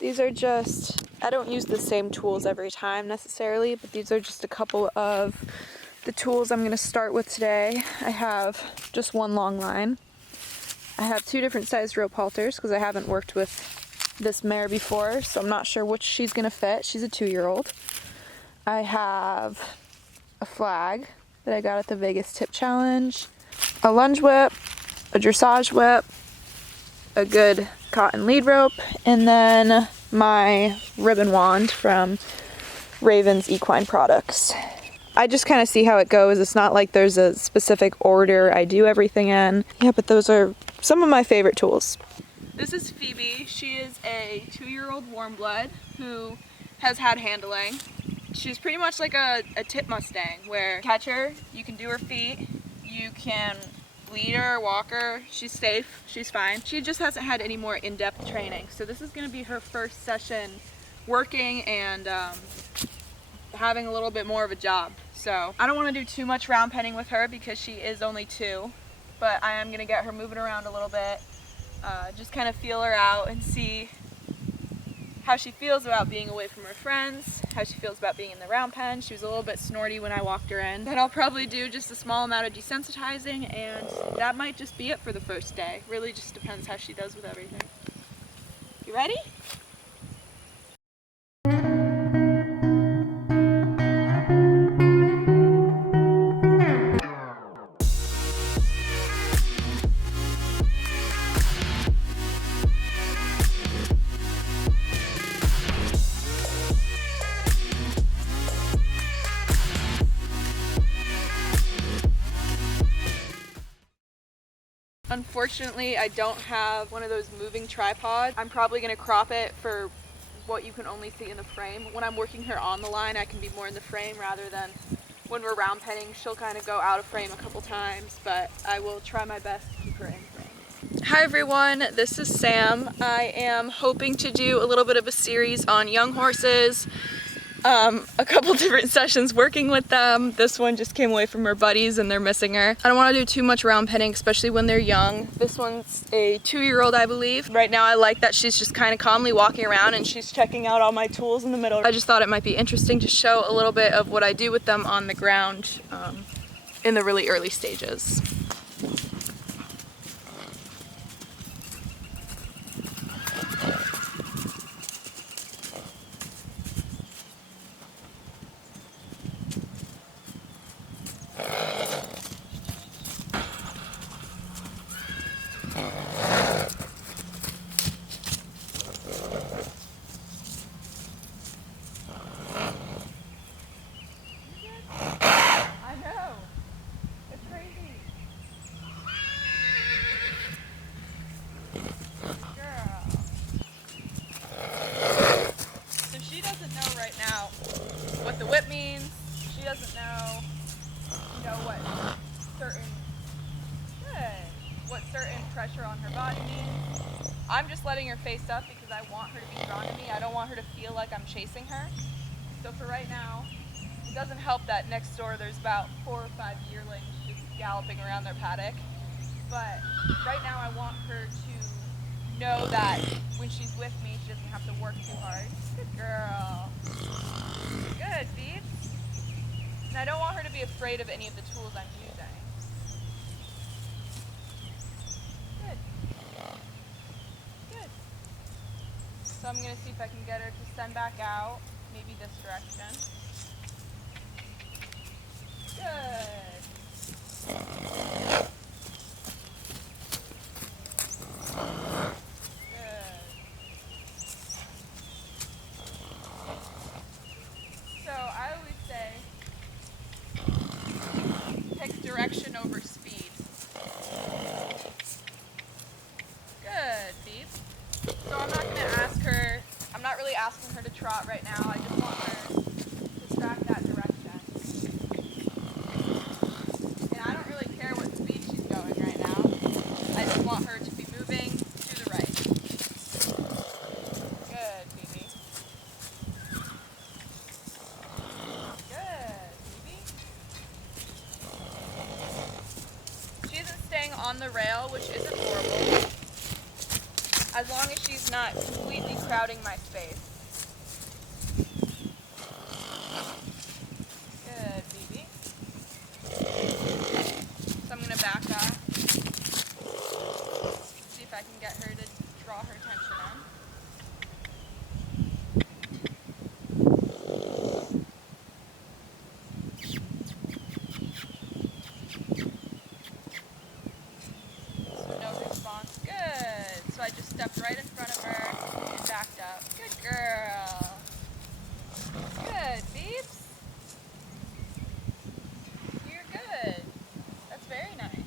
These are just, I don't use the same tools every time necessarily, but these are just a couple of the tools I'm going to start with today. I have just one long line. I have 2 different sized rope halters because I haven't worked with this mare before, so I'm not sure which she's going to fit. She's a 2-year-old. I have a flag that I got at the Vegas Tip Challenge, a lunge whip, a dressage whip, a good cotton lead rope, and then my ribbon wand from Raven's Equine Products. I just kind of see how it goes. It's not like there's a specific order I do everything in. Yeah, but those are some of my favorite tools. This is Phoebe. She is a 2-year-old warmblood who has had handling. She's pretty much like a tip Mustang, where you catch her, you can do her feet, you can lead her, walk her, she's safe, she's fine. She just hasn't had any more in-depth training. So this is going to be her first session working and having a little bit more of a job. So I don't want to do too much round penning with her because she is only 2, but I am going to get her moving around a little bit, just kind of feel her out and see how she feels about being away from her friends, how she feels about being in the round pen. She was a little bit snorty when I walked her in. Then I'll probably do just a small amount of desensitizing, and that might just be it for the first day. Really just depends how she does with everything. You ready? Unfortunately, I don't have one of those moving tripods. I'm probably going to crop it for what you can only see in the frame. When I'm working her on the line, I can be more in the frame rather than when we're round penning. She'll kind of go out of frame a couple times, but I will try my best to keep her in frame. Hi everyone, this is Sam. I am hoping to do a little bit of a series on young horses. A couple different sessions working with them. This one just came away from her buddies and they're missing her. I don't want to do too much round penning, especially when they're young. This one's a 2-year-old, I believe. Right now I like that she's just kind of calmly walking around and she's checking out all my tools in the middle. I just thought it might be interesting to show a little bit of what I do with them on the ground in the really early stages. What the whip means. She doesn't know, what certain pressure on her body means. I'm just letting her face up because I want her to be drawn to me. I don't want her to feel like I'm chasing her. So for right now, it doesn't help that next door there's about 4 or 5 yearlings just galloping around their paddock. But right now I want her to know that when she's with me, she doesn't have to work too hard. Good girl. Good, Phoebe. And I don't want her to be afraid of any of the tools I'm using. Good. Good. So I'm going to see if I can get her to send back out, maybe this direction. Good. Direction over speed. Good, Phoebe. So I'm not really asking her to trot right now. I just want her to track that direction. And I don't really care what speed she's going right now. I just want her to be moving to the right. Good, Phoebe. On the rail, which isn't horrible. as long as she's not completely crowding my space. Good, Phoebe. So I'm gonna back up, see if I can get her to draw her attention in. No response. Good. So I just stepped right in front of her and backed up. Good girl. Good, Beeps. You're good. That's very nice.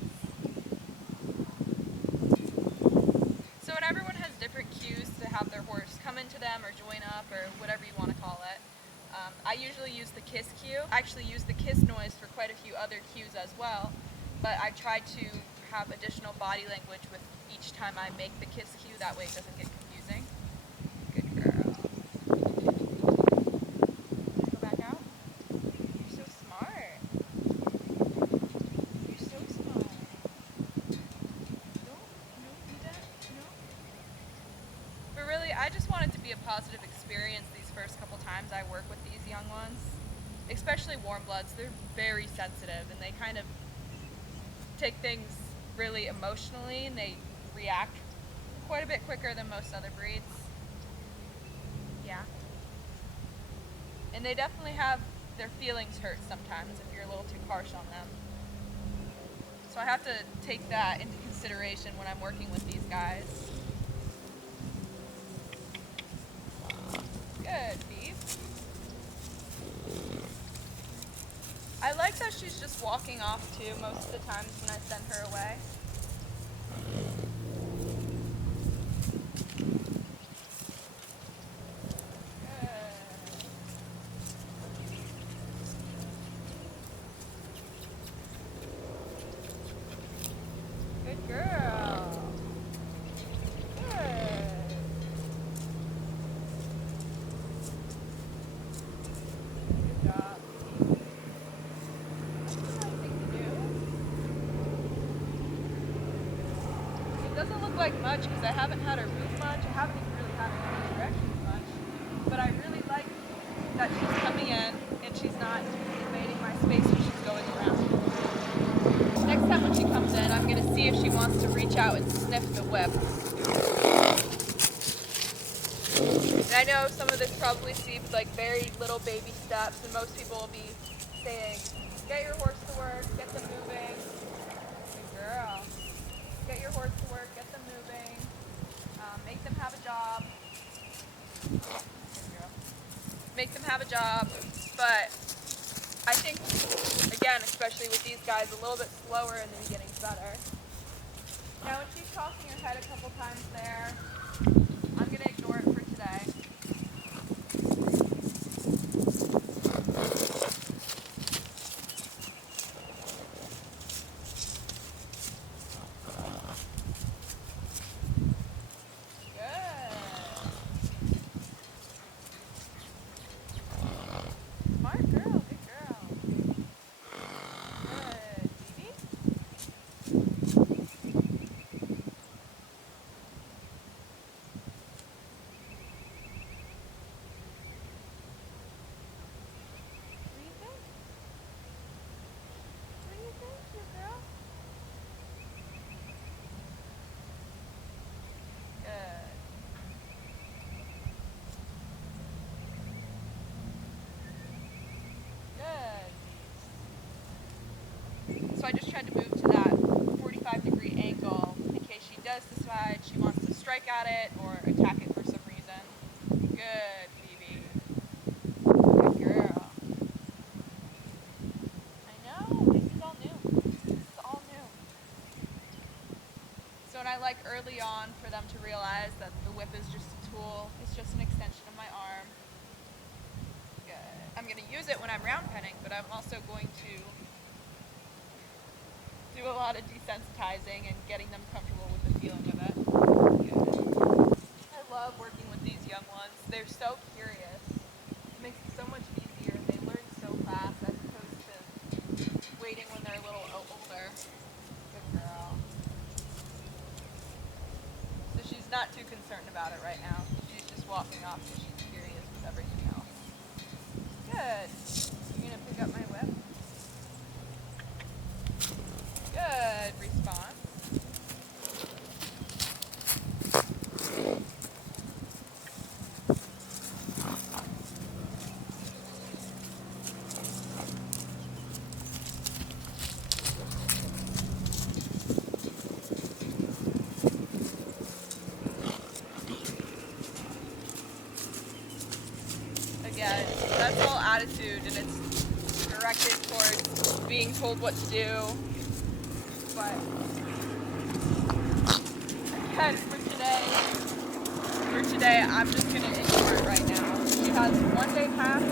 So when everyone has different cues to have their horse come into them or join up or whatever you want to call it, I usually use the kiss cue. I actually use the kiss noise for quite a few other cues as well, but I try to have additional body language with each time I make the kiss cue, that way it doesn't get confusing. Good girl. Go back out. You're so smart. You're so smart. No, do that, no. But really, I just want it to be a positive experience these first couple times I work with these young ones. Especially warmbloods, they're very sensitive and they kind of take things really emotionally and they react quite a bit quicker than most other breeds. Yeah. And they definitely have their feelings hurt sometimes if you're a little too harsh on them. So I have to take that into consideration when I'm working with these guys. Good, Phoebe. I like that she's just walking off too most of the times when I send her away. Good girl. Good. Good job. That's the right thing to do. It doesn't look like much because I haven't had her move much. I haven't even really had her in directions much. But I really like that she's coming in and she's not invading my space when she's going around. Next time when she comes in, I'm going to see if she wants to reach out and sniff the whip. And I know some of this probably seems like very little baby steps, and most people will be saying, get your horse to work, get them moving. Good girl. Get your horse to work, get them moving, make them have a job. Good girl. Make them have a job, but I think, again, especially with these guys, a little bit slower in the beginning is better. Now, when she's tossing her head a couple times there, I'm going to ignore it for today. Smart girl, good girl. Good. Phoebe? What do you think? What do you think, good girl? Good. Good. So I just tried to move to that 45-degree angle in case she does decide she wants to strike at it or attack it for some reason. Good, Phoebe. Good girl. I know, this is all new. This is all new. So and I like early on for them to realize that the whip is just a tool. It's just an extension of my arm. Good. I'm going to use it when I'm round penning, but I'm also going to do a lot of desensitizing and getting them comfortable with the feeling of it. Good. I love working with these young ones. They're so curious. It makes it so much easier. They learn so fast as opposed to waiting when they're a little older. Good girl. So she's not too concerned about it right now. She's just walking off because she's curious with everything else. Good. You're gonna pick up my whip? Good response. Again, that's all attitude, and it's directed towards being told what to do. But again, for today, I'm just gonna ignore it right now. She has one day pass.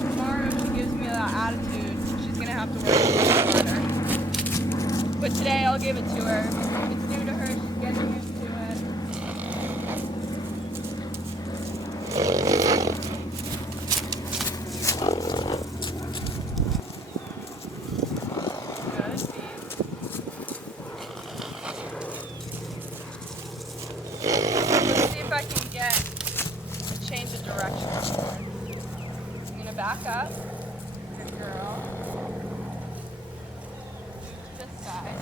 Tomorrow she gives me that attitude. She's gonna have to work a little harder. But today I'll give it to her. It's new to her. She's getting used to it. I can get a change of direction here. I'm gonna back up. Good girl. Move to this side.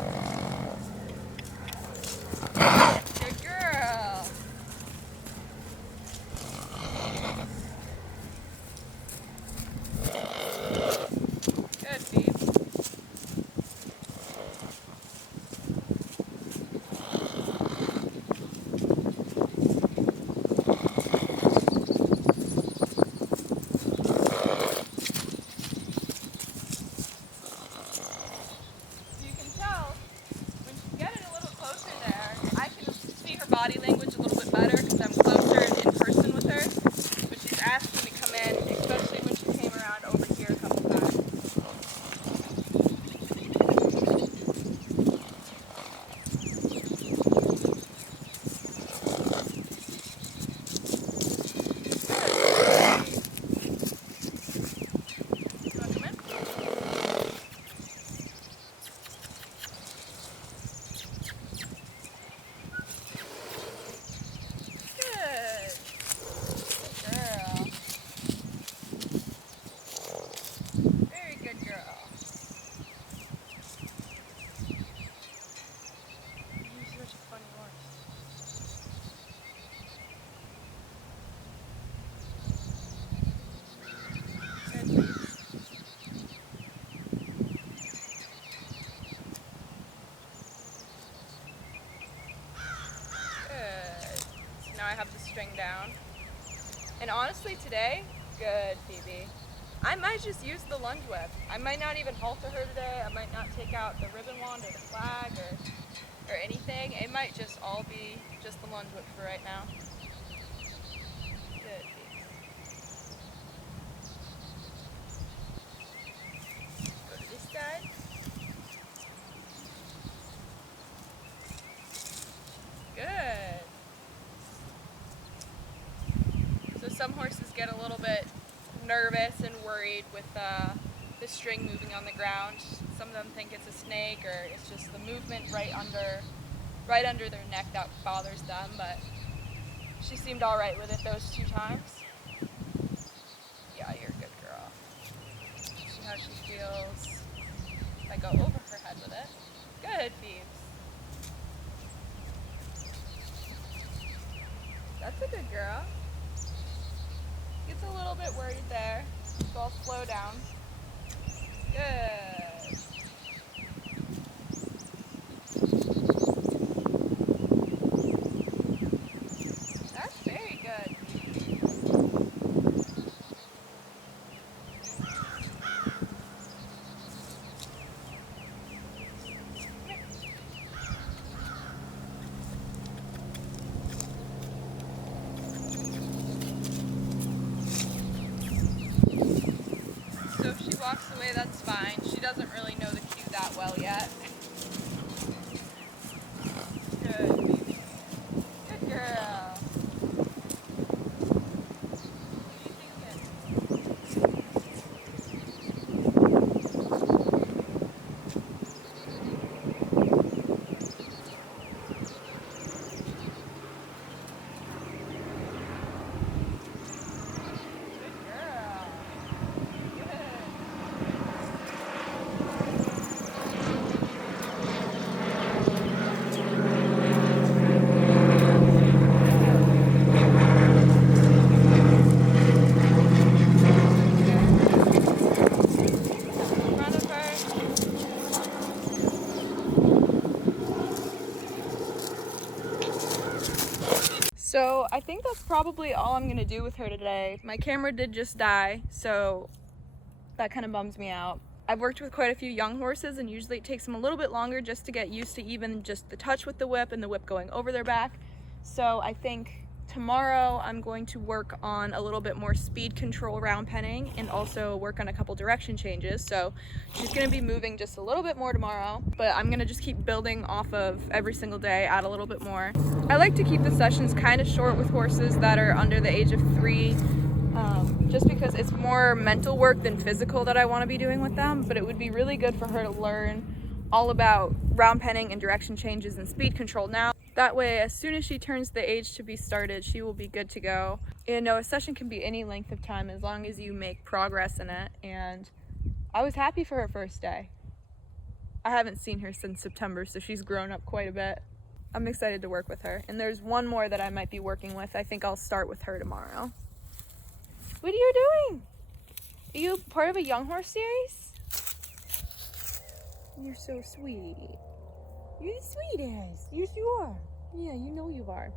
Good girl. Good, Phoebe. Body language a little bit better because I'm closer and in person with her, but she's asking to come in, especially when she came around over here a couple times. You want to come in? Now I have the string down. And honestly today, good Phoebe. I might just use the lunge whip. I might not even halter her today. I might not take out the ribbon wand or the flag or anything. It might just all be just the lunge whip for right now. Good Phoebe. Go to this side. Good. So some horses get a little bit nervous and worried with the string moving on the ground. Some of them think it's a snake or it's just the movement right under their neck that bothers them, but she seemed all right with it those 2 times. Yeah, you're a good girl. See how she feels if I go over her head with it. Good, Phoebes. That's a good girl. Gets a little bit worried there, so I'll slow down. Good. That's very good. So if she walks away, that's fine. She doesn't really know the cue that well yet. Good, baby. Good girl. What are you thinking? think that's probably all I'm gonna do with her today. My camera did just die, so that kind of bums me out. I've worked with quite a few young horses, and usually it takes them a little bit longer just to get used to even just the touch with the whip and the whip going over their back. So I think tomorrow I'm going to work on a little bit more speed control round penning and also work on a couple direction changes. So she's gonna be moving just a little bit more tomorrow, but I'm gonna just keep building off of every single day, add a little bit more. I like to keep the sessions kind of short with horses that are under the age of 3, just because it's more mental work than physical that I want to be doing with them, but it would be really good for her to learn all about round penning and direction changes and speed control now. That way, as soon as she turns the age to be started, she will be good to go. And no, a session can be any length of time as long as you make progress in it. And I was happy for her first day. I haven't seen her since September, so she's grown up quite a bit. I'm excited to work with her. And there's one more that I might be working with. I think I'll start with her tomorrow. What are you doing? Are you part of a young horse series? You're so sweet. You're the sweetest. Yes, you are. Yeah, you know you are.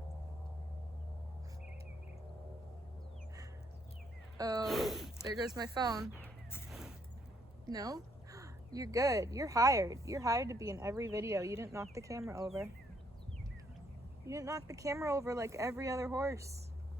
Oh, there goes my phone. No? You're good. You're hired. You're hired to be in every video. You didn't knock the camera over. You didn't knock the camera over like every other horse.